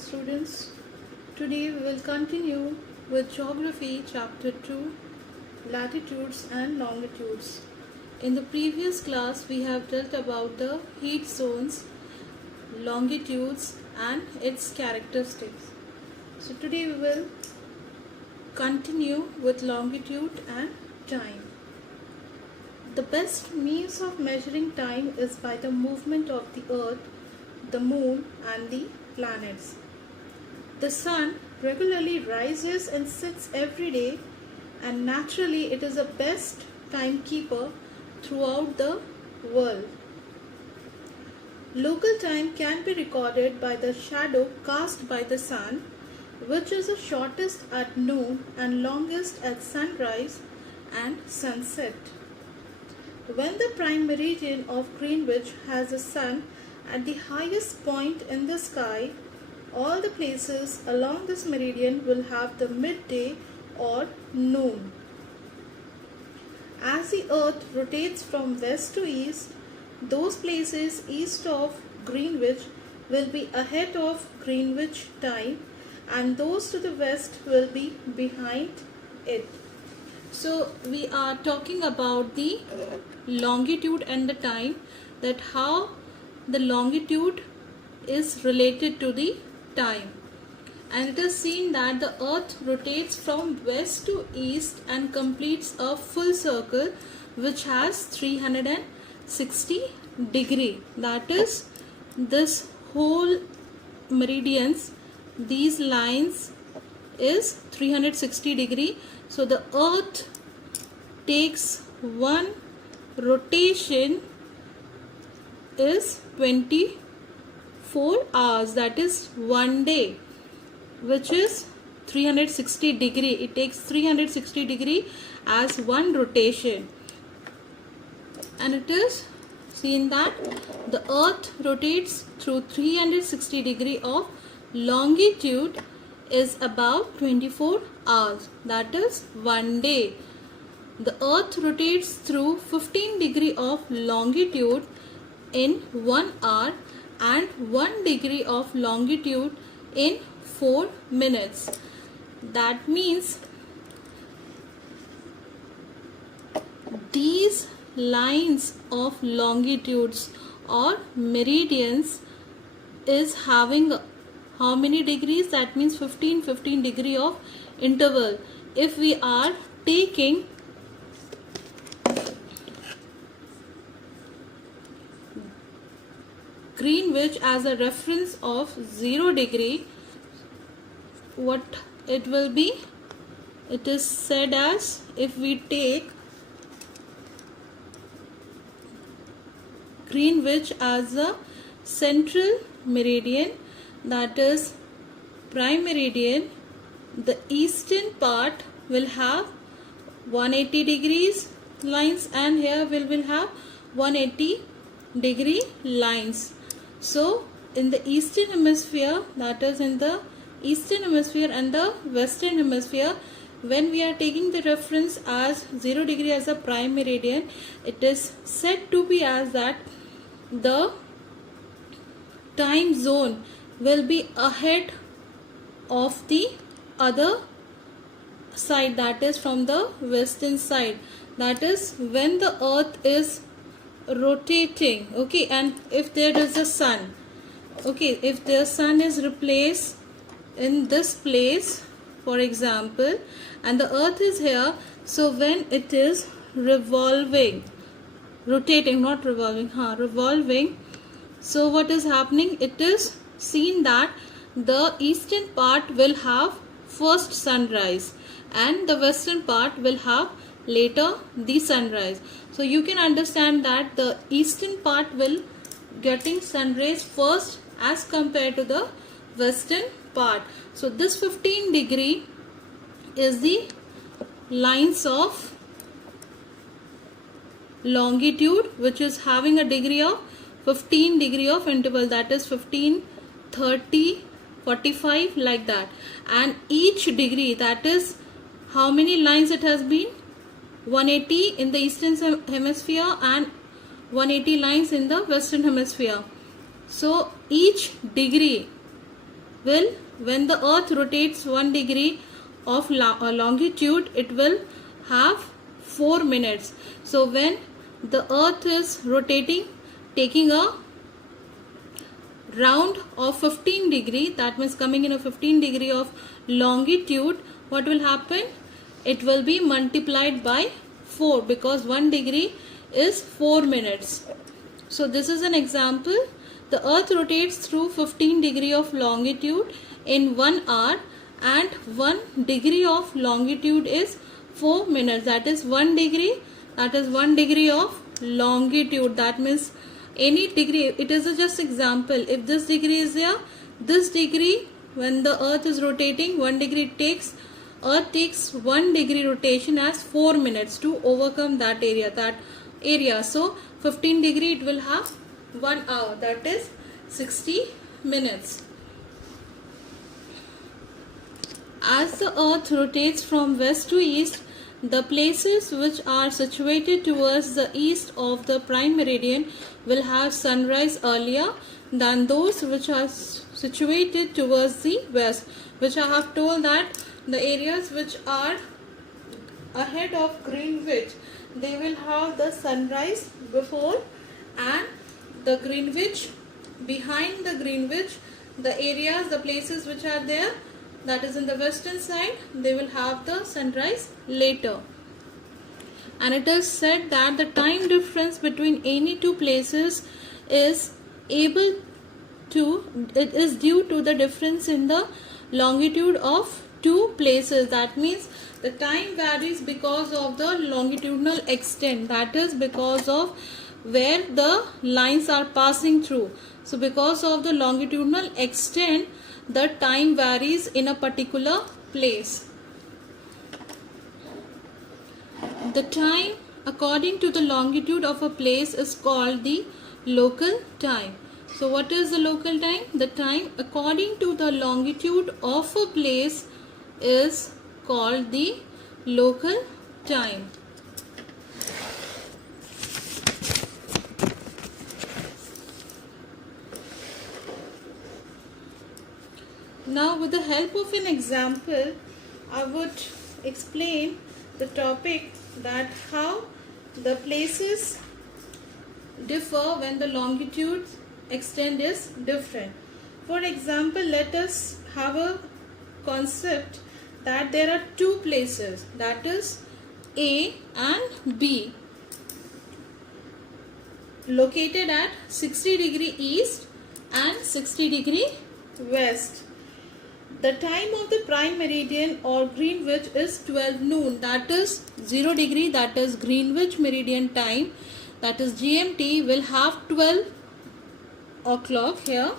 students. Today we will continue with Geography Chapter 2, Latitudes and Longitudes. In the previous class we have dealt about the heat zones, longitudes and its characteristics. So today we will continue with longitude and time. The best means of measuring time is by the movement of the earth, the moon and the planets. The sun regularly rises and sets every day, and naturally it is the best timekeeper throughout the world. Local time can be recorded by the shadow cast by the sun, which is the shortest at noon and longest at sunrise and sunset. When the prime meridian of Greenwich has the sun at the highest point in the sky, all the places along this meridian will have the midday or noon. As the earth rotates from west to east, those places east of Greenwich will be ahead of Greenwich time, and those to the west will be behind it. So we are talking about the longitude and the time, that how the longitude is related to the time. And it is seen that the earth rotates from west to east and completes a full circle which has 360 degree. That is, this whole meridians, these lines is 360 degree. So the earth takes one rotation is 24 hours, that is one day, which is 360 degree. It takes 360 degree as one rotation, and it is seen that the earth rotates through 360 degree of longitude is about 24 hours, that is one day. The earth rotates through 15 degree of longitude in 1 hour and 1 degree of longitude in 4 minutes. That means these lines of longitudes or meridians is having how many degrees? That means 15 degree of interval. If we are taking Greenwich as a reference of 0 degree, what it will be? It is said as, if we take Greenwich as a central meridian, that is prime meridian, the eastern part will have 180 degrees lines, and here we will have 180 degree lines. So in the eastern hemisphere, that is in the eastern hemisphere and the western hemisphere, when we are taking the reference as 0 degree as a prime meridian, it is said to be as that the time zone will be ahead of the other side, that is from the western side. That is when the earth is rotating, okay, and if there is a sun, okay, if the sun is replaced in this place, for example, and the earth is here, so when it is revolving, rotating, not revolving, revolving, so what is happening? It is seen that the eastern part will have first sunrise and the western part will have later the sunrise. So you can understand that the eastern part will getting sunrise first as compared to the western part. So this 15 degree is the lines of longitude, which is having a degree of 15 degree of interval, that is 15, 30, 45, like that. And each degree, that is how many lines it has been? 180 in the eastern hemisphere and 180 lines in the western hemisphere. So each degree will, when the earth rotates 1 degree of longitude, it will have 4 minutes. So when the earth is rotating, taking a round of 15 degree, that means coming in a 15 degree of longitude, what will happen? It will be multiplied by 4, because 1 degree is 4 minutes. So this is an example. The earth rotates through 15 degree of longitude in 1 hour, and 1 degree of longitude is 4 minutes. That is 1 degree. That is 1 degree of longitude. That means any degree. It is just example. If this degree is there, this degree, when the earth is rotating 1 degree, earth takes 1 degree rotation as 4 minutes to overcome that area. So 15 degree, it will have 1 hour, that is 60 minutes. As the earth rotates from west to east, the places which are situated towards the east of the prime meridian will have sunrise earlier than those which are situated towards the west, which I have told that the areas which are ahead of Greenwich, they will have the sunrise before, and the Greenwich, behind the Greenwich, the areas, the places which are there, that is in the western side, they will have the sunrise later. And it is said that the time difference between any two places is due to the difference in the longitude of two places. That means the time varies because of the longitudinal extent, that is because of where the lines are passing through. So because of the longitudinal extent, the time varies in a particular place. The time according to the longitude of a place is called the local time. So what is the local time? The time according to the longitude of a place is called the local time. Now, with the help of an example, I would explain the topic that how the places differ when the longitude extent is different. For example, let us have a concept that there are two places, that is A and B, located at 60 degree east and 60 degree west. The time of the prime meridian or Greenwich is 12 noon, that is 0 degree, that is Greenwich meridian time, that is GMT, will have 12 o'clock here.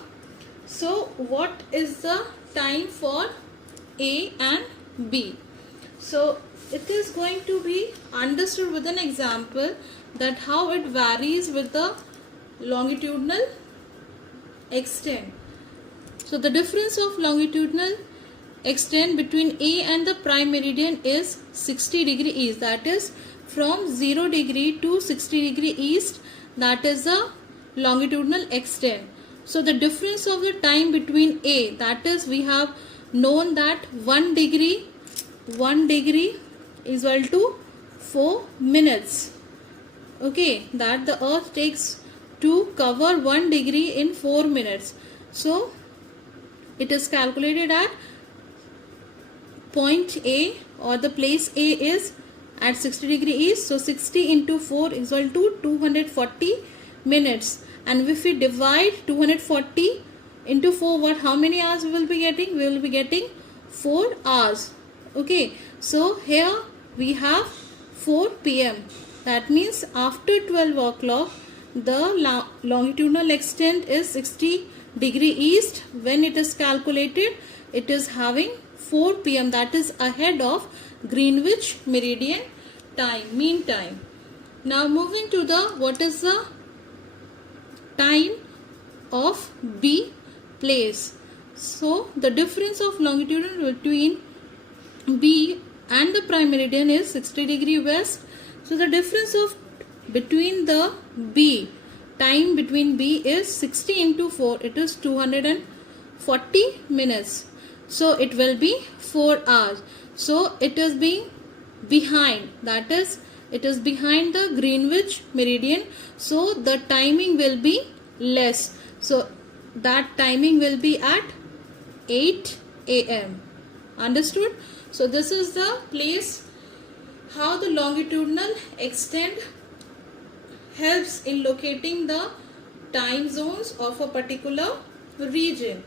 So what is the time for A and B? So it is going to be understood with an example that how it varies with the longitudinal extent. So the difference of longitudinal extent between A and the prime meridian is 60 degree east, that is from 0 degree to 60 degree east, that is the longitudinal extent. So the difference of the time between A, that is we have known that 1 degree is equal to 4 minutes. Okay, that the earth takes to cover 1 degree in 4 minutes. So it is calculated at point A, or the place A is at 60 degree east. So 60 into 4 is equal to 240 minutes. And if we divide 240 into 4, how many hours we will be getting? We will be getting 4 hours. Okay, so here we have 4 p.m. That means after 12 o'clock, the longitudinal extent is 60 degree east. When it is calculated, it is having 4 p.m. that is ahead of Greenwich meridian time, mean time. Now moving to the what is the time of B place. So the difference of longitude between B and the prime meridian is 60 degree west. So the difference of between the B, time between B is 60 into 4, it is 240 40 minutes. So it will be 4 hours. So it is being behind, that is it is behind the Greenwich meridian, so the timing will be less. So that timing will be at 8 a.m. Understood? So this is the place how the longitudinal extent helps in locating the time zones of a particular region.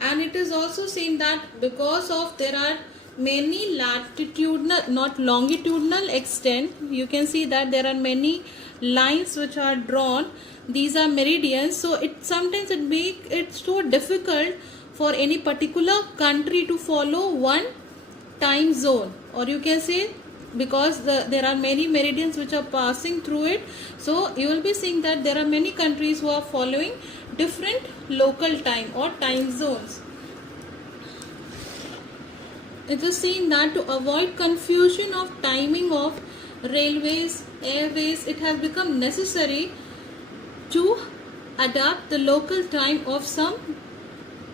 And it is also seen that because of there are many latitudinal, not longitudinal extent, you can see that there are many lines which are drawn. These are meridians, so it sometimes it make it so difficult for any particular country to follow one time zone, or you can say because there are many meridians which are passing through it, so you will be seeing that there are many countries who are following different local time or time zones. It is seen that to avoid confusion of timing of railways, airways, it has become necessary to adapt the local time of some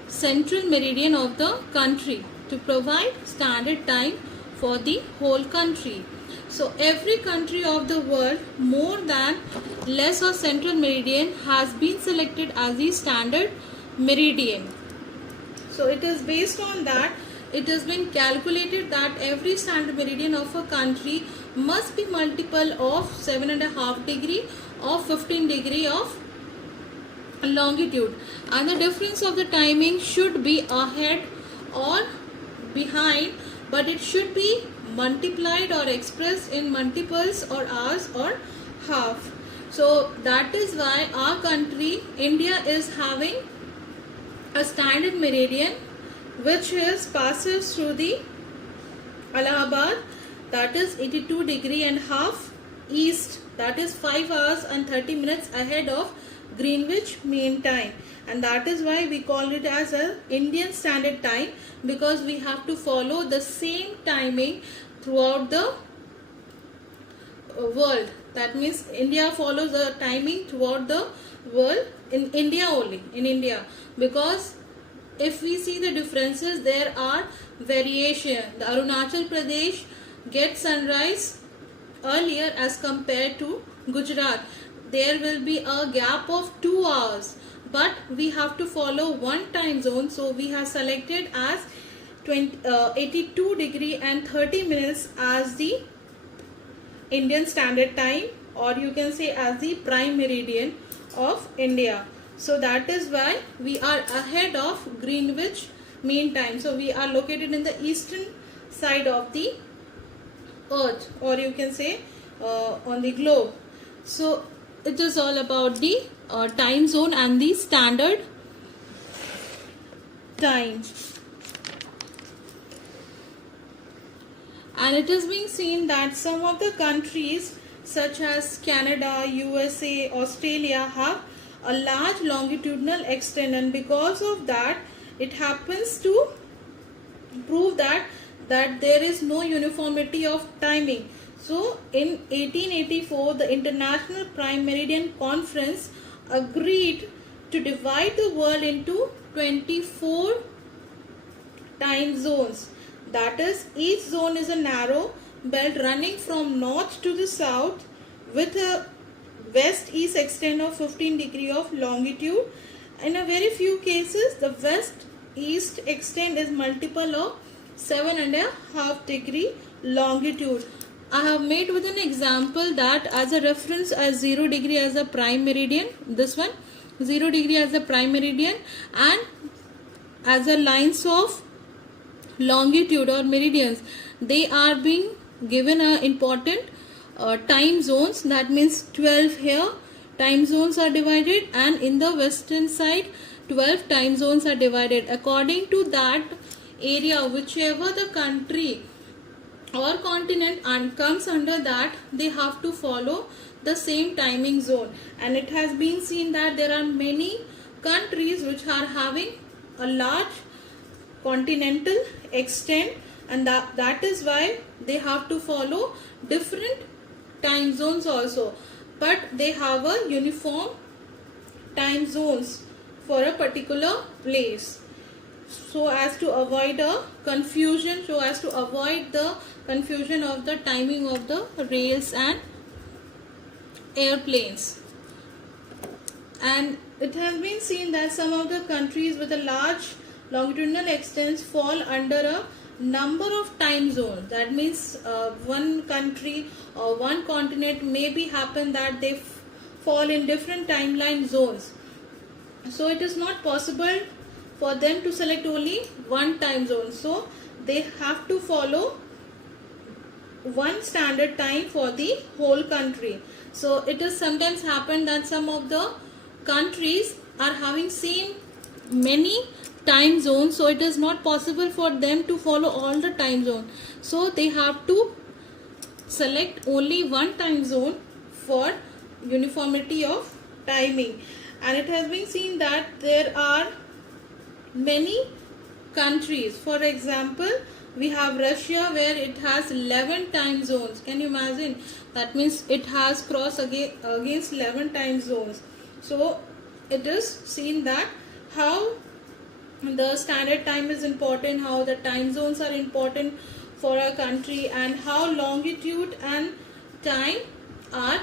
central meridian of the country to provide standard time for the whole country. So every country of the world more than less or central meridian has been selected as the standard meridian. So it is based on that it has been calculated that every standard meridian of a country must be multiple of 7.5 degree or 15 degree of longitude, and the difference of the timing should be ahead or behind, but it should be multiplied or expressed in multiples or hours or half. So that is why our country India is having a standard meridian which is passes through the Allahabad, that is 82 degree and half east, that is 5 hours and 30 minutes ahead of Greenwich Mean Time, and that is why we call it as a Indian Standard Time, because we have to follow the same timing throughout the world. That means India follows the timing throughout the world, in India only, in India, because if we see the differences, there are variation. The Arunachal Pradesh gets sunrise earlier as compared to Gujarat. There will be a gap of 2 hours, but we have to follow one time zone, so we have selected as 82 degree and 30 minutes as the Indian Standard Time, or you can say as the prime meridian of India. So that is why we are ahead of Greenwich Mean Time. So we are located in the eastern side of the earth, or you can say on the globe. So it is all about the time zone and the standard time. And it is being seen that some of the countries such as Canada, USA, Australia have a large longitudinal extent, and because of that it happens to prove that there is no uniformity of timing. So in 1884 the International Prime Meridian Conference agreed to divide the world into 24 time zones. That is, each zone is a narrow belt running from north to the south with a west-east extent of 15 degree of longitude. In a very few cases, the west-east extent is multiple of 7.5 degree longitude. I have made with an example that as a reference as 0 degree as a prime meridian, this one 0 degree as a prime meridian, and as a lines of longitude or meridians, they are being given a important time zones. That means 12 here time zones are divided, and in the western side 12 time zones are divided. According to that area, whichever the country or continent and comes under that, they have to follow the same timing zone. And it has been seen that there are many countries which are having a large continental extent, and that is why they have to follow different time zones also, but they have a uniform time zones for a particular place. so as to avoid a confusion, so as to avoid the confusion of the timing of the rails and airplanes. And it has been seen that some of the countries with a large longitudinal extents fall under a number of time zones. That means one country or one continent may be happen that they fall in different timeline zones. So it is not possible for them to select only one time zone. So they have to follow one standard time for the whole country. So it is sometimes happen that some of the countries are having same many time zones, so it is not possible for them to follow all the time zone. So they have to select only one time zone for uniformity of timing. And it has been seen that there are many countries. For example, we have Russia where it has 11 time zones. Can you imagine? That means it has crossed against 11 time zones. So it is seen that how the standard time is important, how the time zones are important for a country, and how longitude and time are